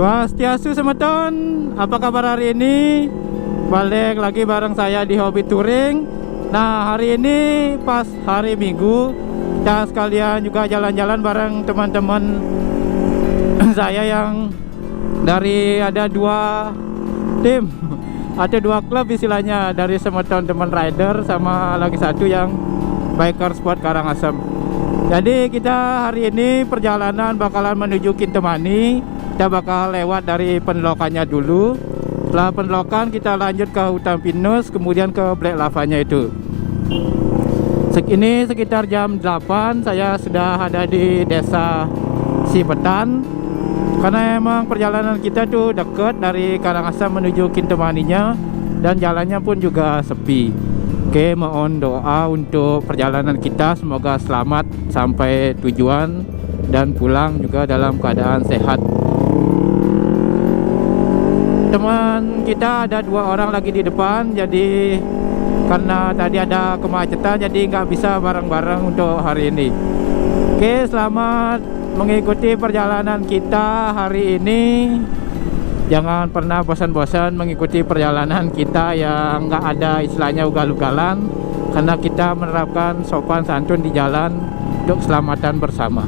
Swastiastu semeton, apa kabar hari ini? Balik lagi bareng saya di Hobi Touring. Nah, hari ini pas hari Minggu, kita sekalian juga jalan-jalan bareng teman-teman saya yang dari ada dua tim ada dua klub istilahnya, dari Semeton teman rider sama lagi satu yang biker sport Karangasem. Jadi kita hari ini perjalanan bakalan menuju Kintamani. Kita bakal lewat dari penlokannya dulu. Setelah penlokan kita lanjut ke hutan pinus, kemudian ke Black Lavanya itu. Ini sekitar jam 8 saya sudah ada di desa Sipetan. Karena emang perjalanan kita tuh dekat dari Karangasem menuju Kintamaninya, dan jalannya pun juga sepi. Oke, mohon doa untuk perjalanan kita, semoga selamat sampai tujuan dan pulang juga dalam keadaan sehat. Teman kita ada dua orang lagi di depan, jadi karena tadi ada kemacetan jadi nggak bisa bareng-bareng untuk hari ini. Oke, selamat mengikuti perjalanan kita hari ini. Jangan pernah bosan-bosan mengikuti perjalanan kita yang nggak ada istilahnya ugal-ugalan, karena kita menerapkan sopan santun di jalan untuk keselamatan bersama.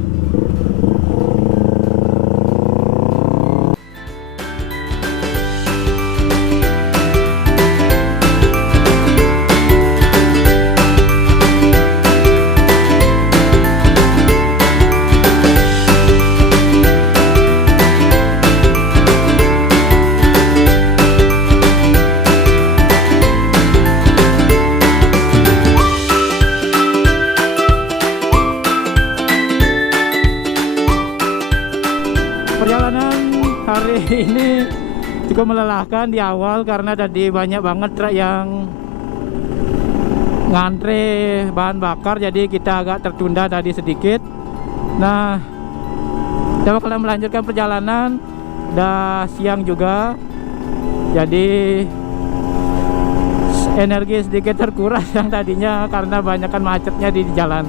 Hari ini cukup melelahkan di awal karena tadi banyak banget truk yang ngantre bahan bakar, jadi kita agak tertunda tadi sedikit. Nah, kita bakalan melanjutkan perjalanan. Udah siang juga, jadi energi sedikit terkuras yang tadinya karena banyakkan macetnya di jalan.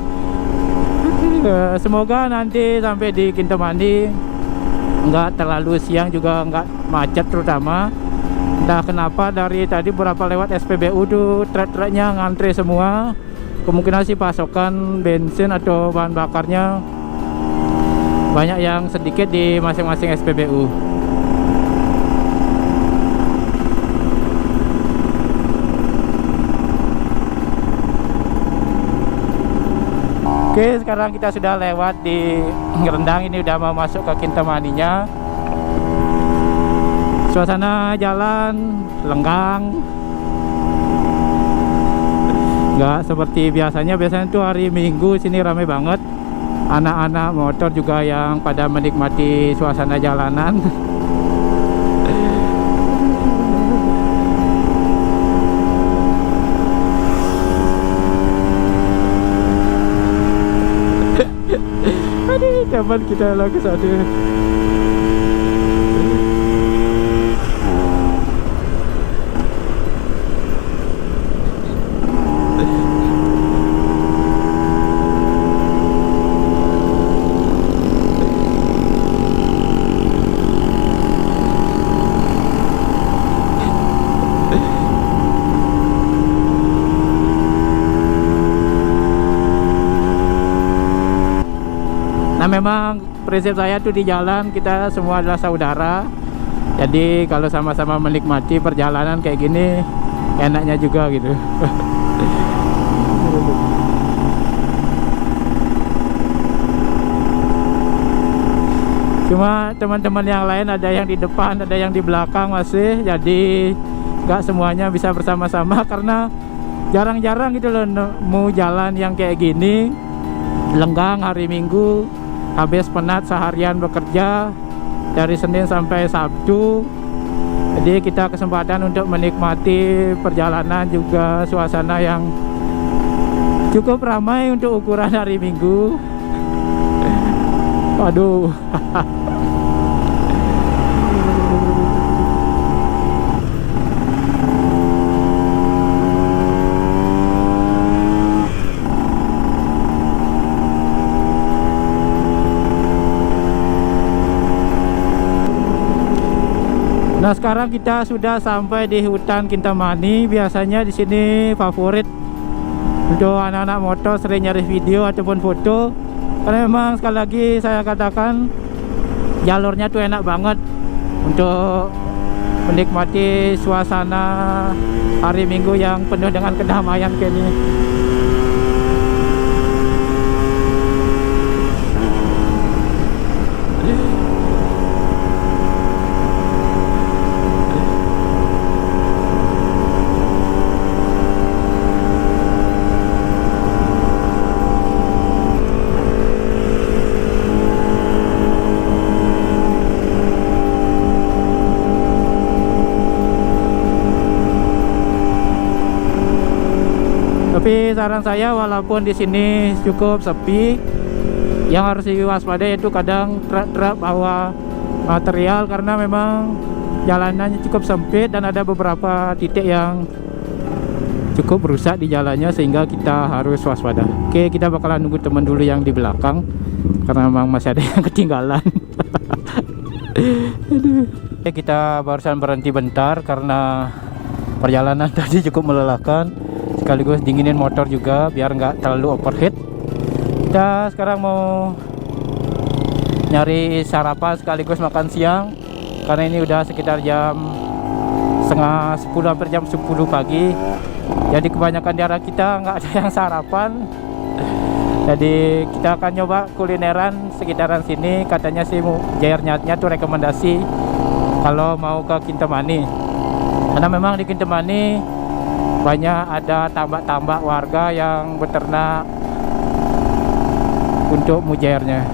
Semoga nanti sampai di Kintamani nggak terlalu siang juga nggak macet, terutama entah kenapa dari tadi beberapa lewat SPBU tuh truk-truknya ngantri semua. Kemungkinan sih pasokan bensin atau bahan bakarnya banyak yang sedikit di masing-masing SPBU. Oke, sekarang kita sudah lewat di Rendang, ini udah mau masuk ke Kintamaninya. Suasana jalan lenggang, nggak seperti biasanya. Biasanya tuh hari Minggu sini ramai banget, anak-anak motor juga yang pada menikmati suasana jalanan. Aduh, kapan kita lagi satu. Nah, memang prinsip saya tuh di jalan kita semua adalah saudara. Jadi kalau sama-sama menikmati perjalanan kayak gini, enaknya juga gitu. Cuma teman-teman yang lain ada yang di depan, ada yang di belakang masih. Jadi nggak semuanya bisa bersama-sama karena jarang-jarang gitu loh mau jalan yang kayak gini. Lenggang hari Minggu, habis penat seharian bekerja dari Senin sampai Sabtu. Jadi kita kesempatan untuk menikmati perjalanan juga suasana yang cukup ramai untuk ukuran hari Minggu. Aduh. Nah, sekarang kita sudah sampai di hutan Kintamani. Biasanya di sini favorit untuk anak-anak motor, sering nyari video ataupun foto. Karena memang sekali lagi saya katakan jalurnya tuh enak banget untuk menikmati suasana hari Minggu yang penuh dengan kedamaian kayak ini. Tapi saran saya, walaupun di sini cukup sepi, yang harus diwaspadai itu kadang truk-truk bawa material, karena memang jalanannya cukup sempit dan ada beberapa titik yang cukup rusak di jalannya, sehingga kita harus waspada. Oke, kita bakalan nunggu teman dulu yang di belakang karena memang masih ada yang ketinggalan. Aduh. Kita barusan berhenti bentar karena perjalanan tadi cukup melelahkan, sekaligus dinginin motor juga biar nggak terlalu overheat. Kita sekarang mau nyari sarapan sekaligus makan siang, karena ini udah sekitar jam setengah 10, hampir jam 10 pagi. Jadi kebanyakan di arah kita nggak ada yang sarapan. Jadi kita akan nyoba kulineran sekitaran sini. Katanya sih Jairnyatnya tuh rekomendasi kalau mau ke Kintamani, karena memang di Kintamani banyak ada tambak-tambak warga yang beternak untuk mujairnya.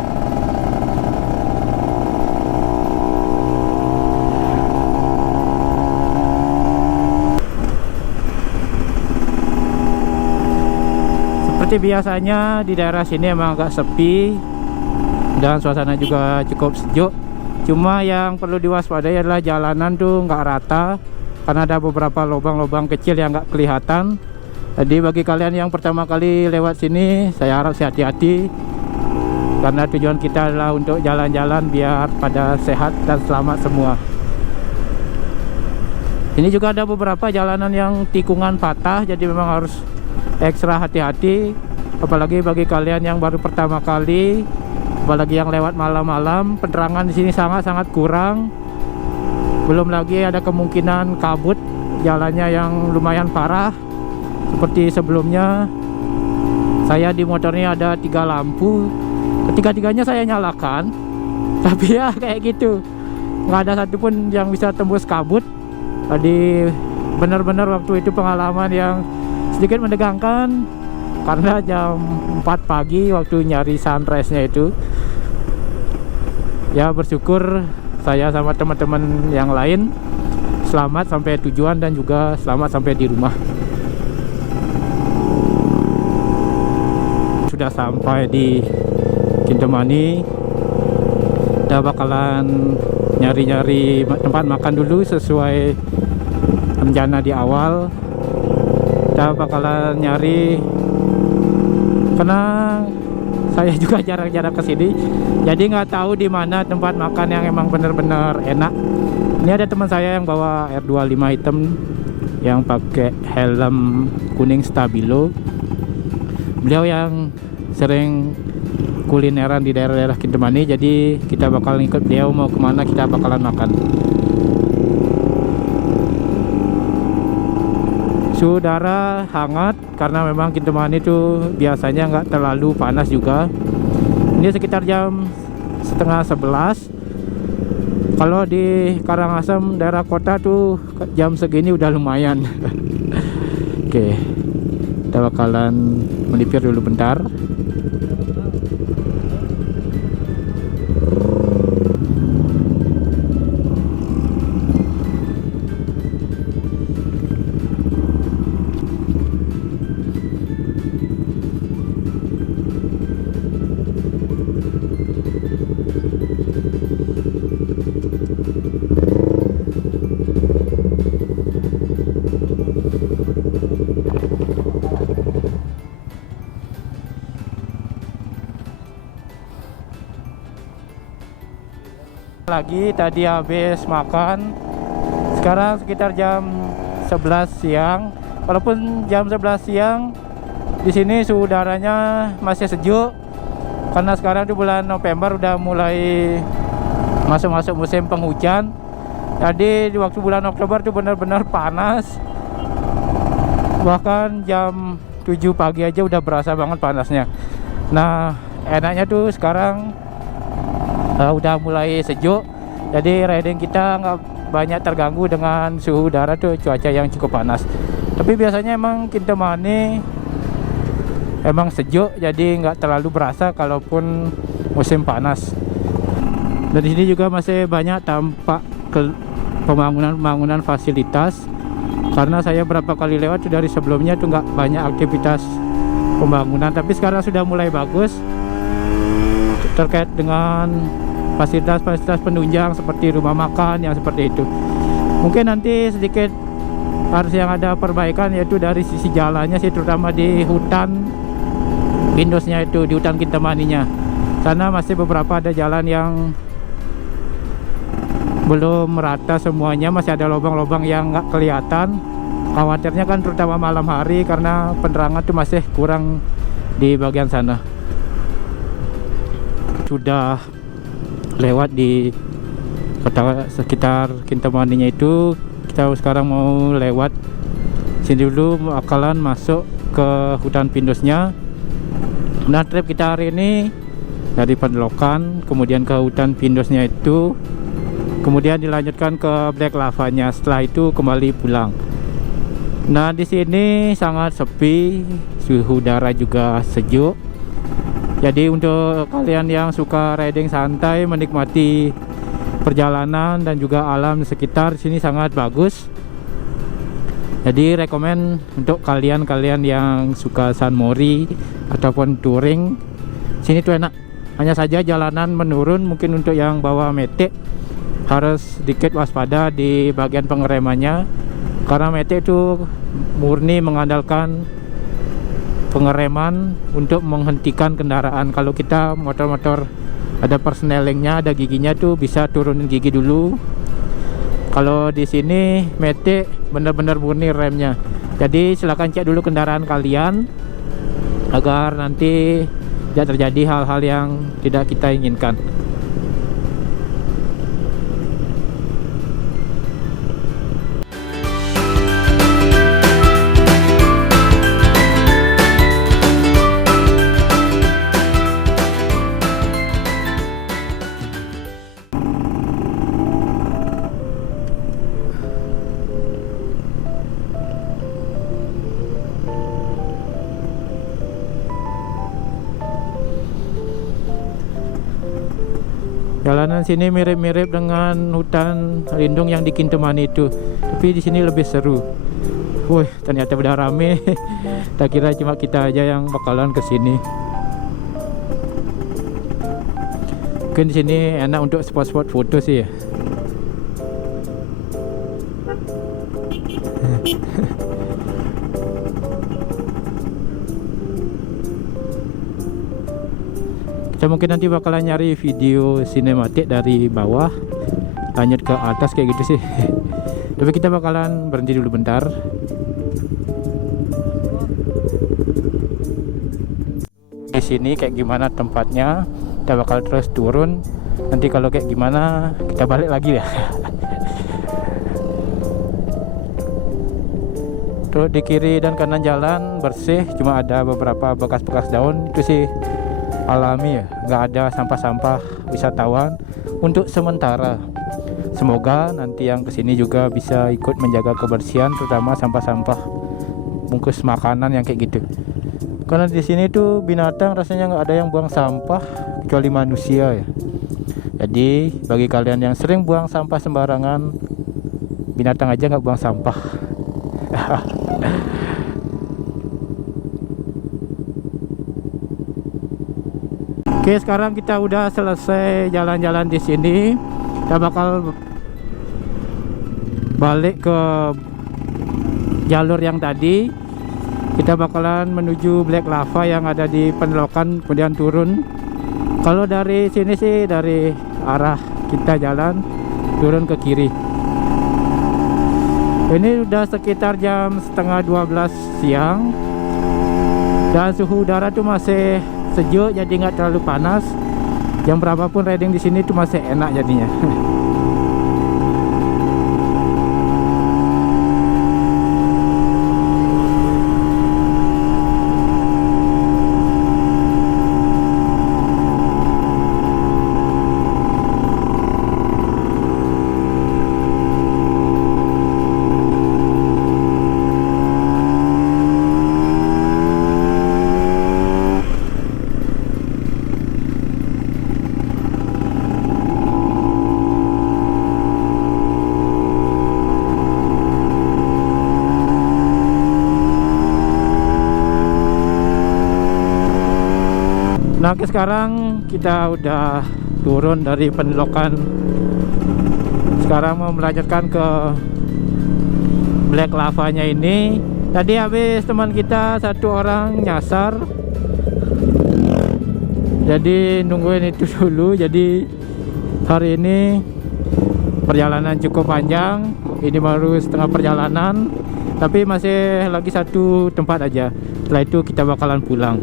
Seperti biasanya di daerah sini emang agak sepi dan suasana juga cukup sejuk. Cuma yang perlu diwaspadai adalah jalanan tuh nggak rata, karena ada beberapa lubang-lubang kecil yang nggak kelihatan. Jadi bagi kalian yang pertama kali lewat sini, saya harap hati-hati, karena tujuan kita adalah untuk jalan-jalan biar pada sehat dan selamat semua. Ini juga ada beberapa jalanan yang tikungan patah, jadi memang harus ekstra hati-hati, apalagi bagi kalian yang baru pertama kali, apalagi yang lewat malam-malam. Penerangan di sini sangat-sangat kurang. Belum lagi ada kemungkinan kabut, jalannya yang lumayan parah. Seperti sebelumnya, saya di motor ini ada 3 lampu, ketiga-tiganya saya nyalakan, tapi ya kayak gitu, nggak ada satupun yang bisa tembus kabut. Tadi benar-benar waktu itu pengalaman yang sedikit menegangkan, karena jam 4 pagi waktu nyari sunrise-nya itu. Ya bersyukur saya sama teman-teman yang lain selamat sampai tujuan dan juga selamat sampai di rumah. Sudah sampai di Kintamani. Kita bakalan nyari-nyari tempat makan dulu sesuai rencana di awal. Kita bakalan nyari, karena saya juga jarang-jarang kesini, jadi nggak tahu di mana tempat makan yang emang bener-bener enak. Ini ada teman saya yang bawa R25 hitam yang pakai helm kuning stabilo. Beliau yang sering kulineran di daerah-daerah Kintamani, jadi kita bakal ikut beliau mau kemana kita bakalan makan. Udara hangat karena memang Kintamani itu biasanya nggak terlalu panas juga. Ini sekitar jam setengah 11. Kalau di Karangasem daerah kota tuh jam segini udah lumayan. Oke, kita bakalan melipir dulu bentar. Lagi tadi habis makan Sekarang sekitar jam 11 siang. Walaupun jam 11 siang di sini suhu udaranya masih sejuk karena sekarang di bulan November udah mulai masuk musim penghujan. Jadi di waktu bulan Oktober itu benar-benar panas. Bahkan jam 7 pagi aja udah berasa banget panasnya. Nah, enaknya tuh sekarang udah mulai sejuk. Jadi riding kita nggak banyak terganggu dengan suhu udara tuh, cuaca yang cukup panas. Tapi biasanya emang Kintamani emang sejuk, jadi nggak terlalu berasa kalaupun musim panas. Dan di sini juga masih banyak tampak pembangunan fasilitas, karena saya berapa kali lewat dari sebelumnya tuh nggak banyak aktivitas pembangunan, tapi sekarang sudah mulai bagus terkait dengan fasilitas penunjang seperti rumah makan yang seperti itu. Mungkin nanti sedikit harus yang ada perbaikan, yaitu dari sisi jalannya sih, terutama di hutan Pindosnya itu, di hutan Kintamaninya. Sana masih beberapa ada jalan yang belum merata semuanya, masih ada lubang-lubang yang nggak kelihatan. Khawatirnya kan terutama malam hari karena penerangan tuh masih kurang di bagian sana. Sudah lewat di kota sekitar Kintamaninya itu, kita sekarang mau lewat sini dulu, bakalan masuk ke hutan Pindosnya. Nah, trip kita hari ini dari Pendelokan kemudian ke hutan Pindosnya itu, kemudian dilanjutkan ke Black Lavanya. Setelah itu kembali pulang. Nah, di sini sangat sepi, suhu udara juga sejuk. Jadi untuk kalian yang suka riding santai, menikmati perjalanan dan juga alam sekitar, sini sangat bagus. Jadi rekomen untuk kalian yang suka sunmori ataupun touring, sini tuh enak. Hanya saja jalanan menurun, mungkin untuk yang bawa metik harus sedikit waspada di bagian pengeremannya, karena metik itu murni mengandalkan pengereman untuk menghentikan kendaraan. Kalau kita motor-motor ada persnelingnya, ada giginya tuh, bisa turunin gigi dulu. Kalau di sini metik benar-benar murni remnya. Jadi silakan cek dulu kendaraan kalian agar nanti tidak terjadi hal-hal yang tidak kita inginkan. Jalanan sini mirip-mirip dengan hutan lindung yang di Kintamani itu, tapi di sini lebih seru. Wih, ternyata udah rame. Tak kira cuma kita aja yang bakalan kesini. Mungkin di sini enak untuk spot-spot foto sih ya. Kita mungkin nanti bakalan nyari video sinematik dari bawah lanjut ke atas kayak gitu sih. Tapi kita bakalan berhenti dulu bentar. Di sini kayak gimana tempatnya, kita bakal terus turun. Nanti kalau kayak gimana kita balik lagi ya. Terus di kiri dan kanan jalan bersih, cuma ada beberapa bekas-bekas daun, itu sih alami ya, nggak ada sampah-sampah wisatawan untuk sementara. Semoga nanti yang kesini juga bisa ikut menjaga kebersihan, terutama sampah-sampah bungkus makanan yang kayak gitu. Karena di sini tuh binatang rasanya nggak ada yang buang sampah kecuali manusia ya. Jadi bagi kalian yang sering buang sampah sembarangan, binatang aja nggak buang sampah. Oke, sekarang kita udah selesai jalan-jalan di sini. Kita bakal balik ke jalur yang tadi. Kita bakalan menuju Black Lava yang ada di Pendelokan, kemudian turun. Kalau dari sini sih, dari arah kita jalan turun ke kiri. Ini udah sekitar jam setengah 12 siang dan suhu udara tuh masih sejuk, jadi nggak terlalu panas. Jam berapapun riding di sini tuh masih enak jadinya. Nah, oke, sekarang kita udah turun dari pendokan. Sekarang mau melanjutkan ke Black Lavanya ini. Tadi habis teman kita satu orang nyasar, jadi nungguin itu dulu. Jadi hari ini perjalanan cukup panjang. Ini baru setengah perjalanan, tapi masih lagi satu tempat aja. Setelah itu kita bakalan pulang.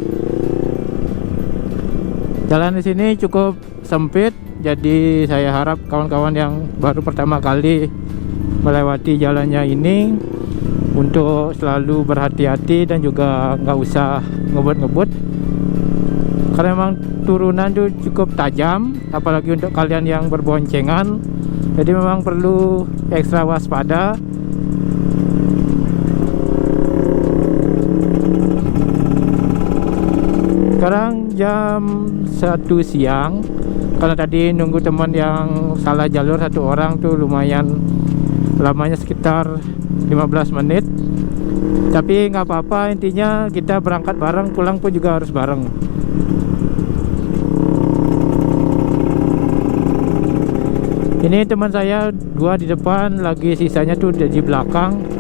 Jalan di sini cukup sempit, jadi saya harap kawan-kawan yang baru pertama kali melewati jalannya ini untuk selalu berhati-hati dan juga nggak usah ngebut-ngebut, karena memang turunan itu cukup tajam, apalagi untuk kalian yang berboncengan. Jadi memang perlu ekstra waspada. Sekarang jam 1 siang. Karena tadi nunggu teman yang salah jalur satu orang tuh lumayan lamanya, sekitar 15 menit. Tapi nggak apa-apa, intinya kita berangkat bareng, pulang pun juga harus bareng. Ini teman saya 2 di depan, lagi sisanya tuh di belakang.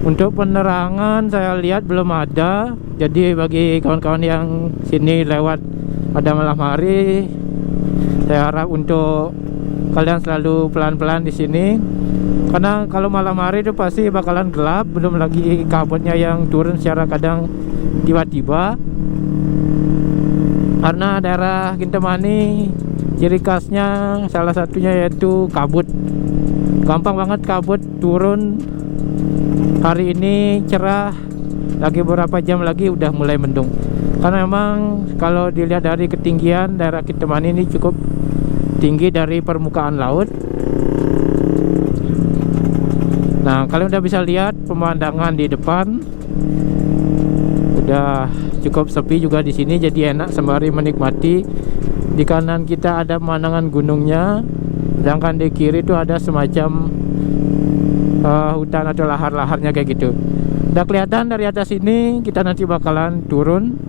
Untuk penerangan saya lihat belum ada. Jadi bagi kawan-kawan yang sini lewat pada malam hari, saya harap untuk kalian selalu pelan-pelan di sini. Karena kalau malam hari itu pasti bakalan gelap, belum lagi kabutnya yang turun secara kadang tiba-tiba. Karena daerah Kintamani ciri khasnya salah satunya yaitu kabut. Gampang banget kabut turun. Hari ini cerah, lagi beberapa jam lagi udah mulai mendung. Karena memang kalau dilihat dari ketinggian, daerah Kintamani ini cukup tinggi dari permukaan laut. Nah, kalian udah bisa lihat pemandangan di depan. Udah cukup sepi juga di sini, jadi enak sembari menikmati. Di kanan kita ada pemandangan gunungnya, sedangkan di kiri itu ada semacam hutan atau lahar-laharnya kayak gitu. Udah kelihatan dari atas ini, kita nanti bakalan turun.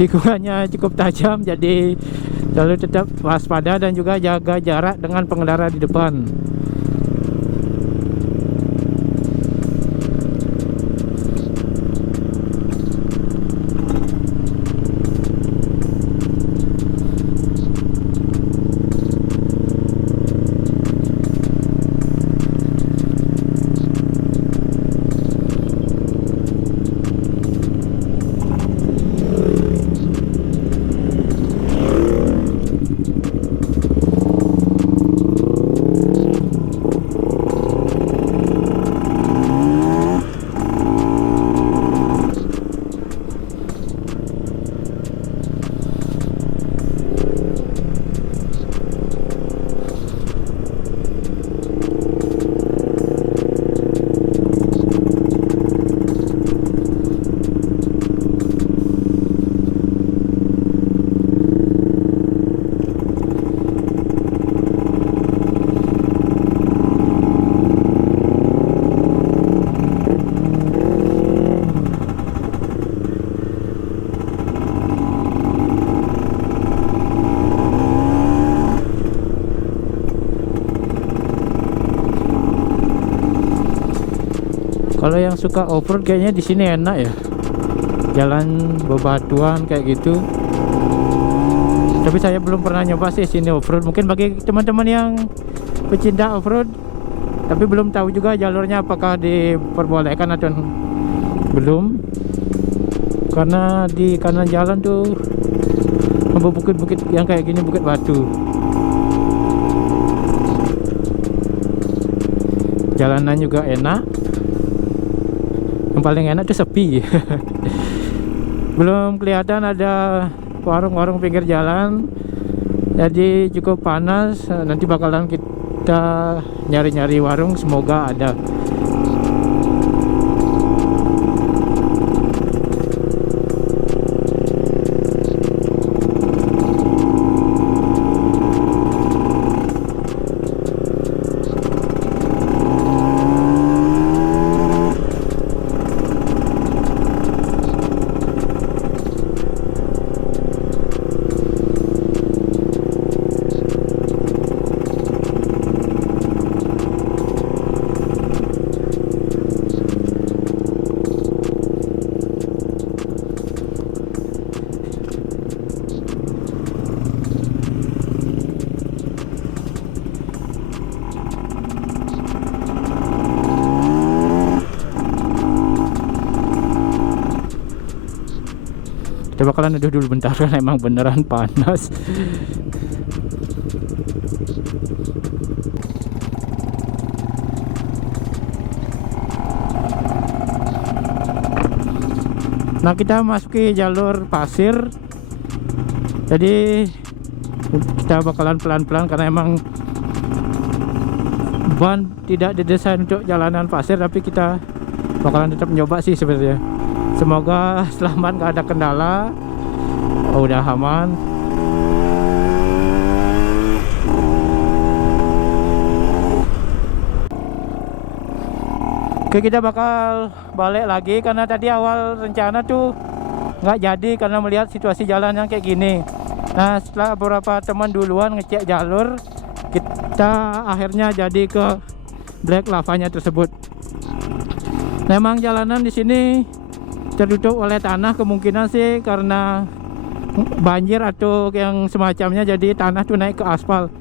Tikungannya cukup tajam, jadi selalu tetap waspada dan juga jaga jarak dengan pengendara di depan. Kalau yang suka off-road kayaknya di sini enak ya. Jalan bebatuan kayak gitu. Tapi saya belum pernah nyoba sih sini off-road. Mungkin bagi teman-teman yang pecinta off-road tapi belum tahu juga jalurnya apakah diperbolehkan atau belum. Karena di kanan jalan tuh bukit-bukit yang kayak gini, bukit batu. Jalanan juga enak. Yang paling enak tuh sepi. Belum kelihatan ada warung-warung pinggir jalan. Jadi cukup panas. Nanti bakalan kita nyari-nyari warung, semoga ada. Kita bakalan duduk dulu bentar karena emang beneran panas. Nah, kita masuki jalur pasir. Jadi kita bakalan pelan-pelan karena emang ban tidak didesain untuk jalanan pasir, tapi kita bakalan tetap mencoba sih sebenarnya. Semoga selamat, gak ada kendala. Udah aman. Oke, kita bakal balik lagi karena tadi awal rencana tuh nggak jadi karena melihat situasi jalan yang kayak gini. Nah, setelah beberapa teman duluan ngecek jalur, kita akhirnya jadi ke black lavanya tersebut. Memang jalanan di sini tertutup oleh tanah, kemungkinan sih karena banjir atau yang semacamnya, jadi tanah tuh naik ke aspal.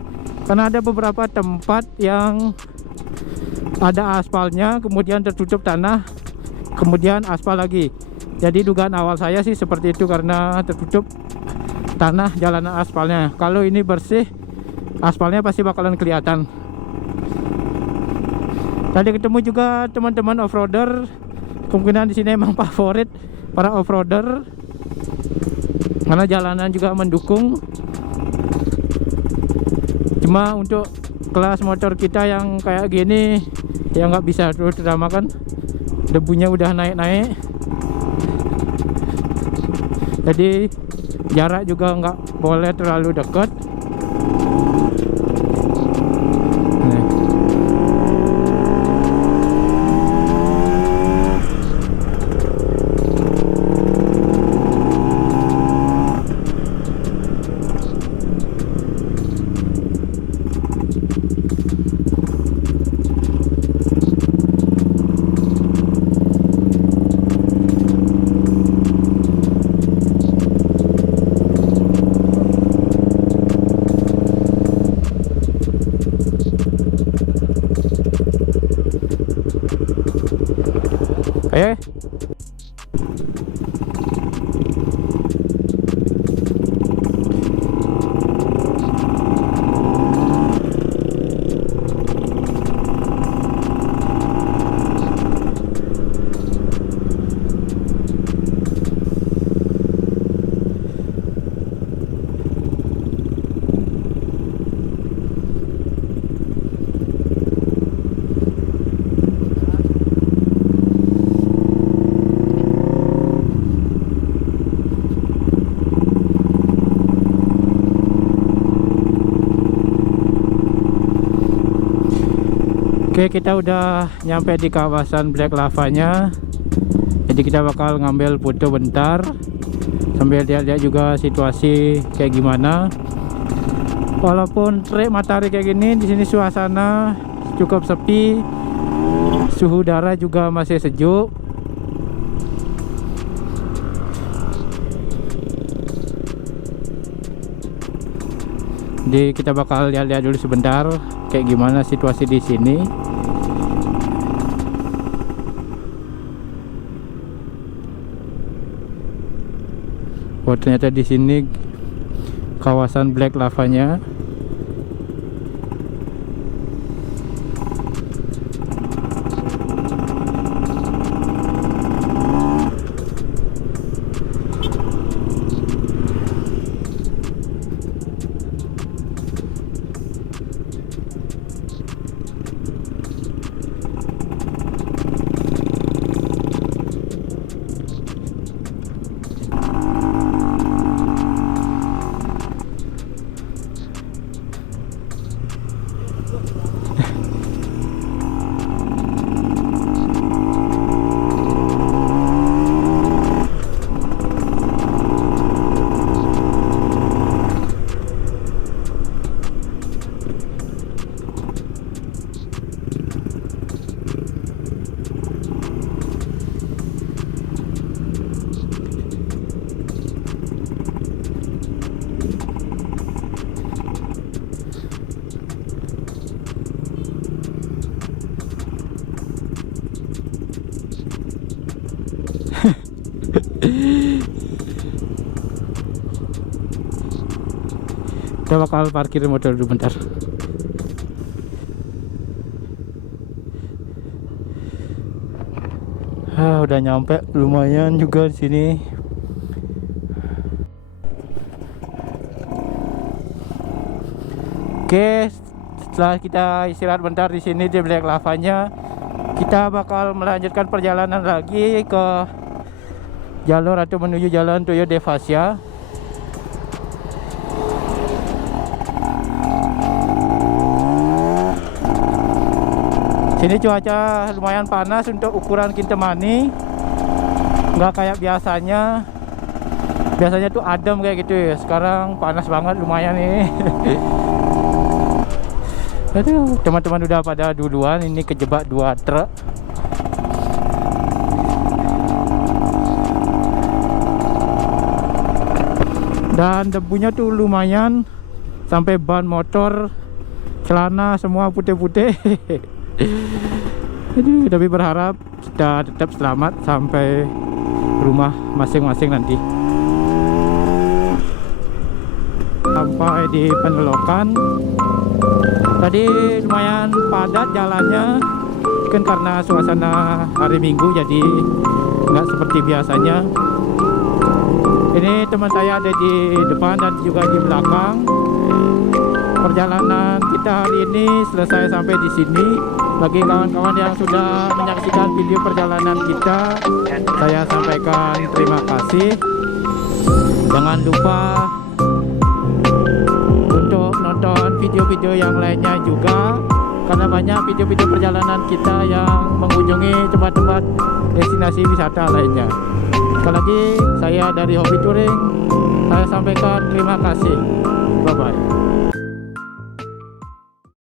Karena ada beberapa tempat yang ada aspalnya, kemudian tertutup tanah, kemudian aspal lagi. Jadi dugaan awal saya sih seperti itu karena tertutup tanah jalanan aspalnya. Kalau ini bersih, aspalnya pasti bakalan kelihatan. Tadi ketemu juga teman-teman offroader. Kemungkinan di sini emang favorit para offroader karena jalanan juga mendukung. Cuma untuk kelas motor kita yang kayak gini ya nggak bisa terutama kan debunya udah naik-naik. Jadi jarak juga nggak boleh terlalu dekat. Oke, kita udah nyampe di kawasan black lavanya. Jadi kita bakal ngambil foto bentar sambil lihat-lihat juga situasi kayak gimana. Walaupun terik matahari kayak gini, di sini suasana cukup sepi. Suhu udara juga masih sejuk. Jadi kita bakal lihat-lihat dulu sebentar kayak gimana situasi di sini. Oh, ternyata di sini kawasan black lavanya. Kita bakal parkir motor dulu bentar. Udah nyampe lumayan juga di sini. Oke, setelah kita istirahat bentar di sini di black lavanya, kita bakal melanjutkan perjalanan lagi ke jalur atau menuju jalan Toyo Devasya. Sini cuaca lumayan panas untuk ukuran Kintamani, nggak kayak biasanya. Biasanya tuh adem kayak gitu ya, sekarang panas banget lumayan nih. Aduh, teman-teman udah pada duluan, ini kejebak 2 truk. Dan debunya tuh lumayan, sampai ban motor, celana semua putih-putih. Aduh, tapi berharap kita tetap selamat sampai rumah masing-masing nanti. Sampai di Penelokan. Tadi lumayan padat jalannya, mungkin karena suasana hari Minggu jadi nggak seperti biasanya. Ini teman saya ada di depan dan juga di belakang. Perjalanan kita hari ini selesai sampai di sini. Bagi kawan-kawan yang sudah menyaksikan video perjalanan kita, saya sampaikan terima kasih. Jangan lupa untuk nonton video-video yang lainnya juga, karena banyak video-video perjalanan kita yang mengunjungi tempat-tempat destinasi wisata lainnya. Sekali lagi saya dari Hobi Touring, saya sampaikan terima kasih. Bye bye.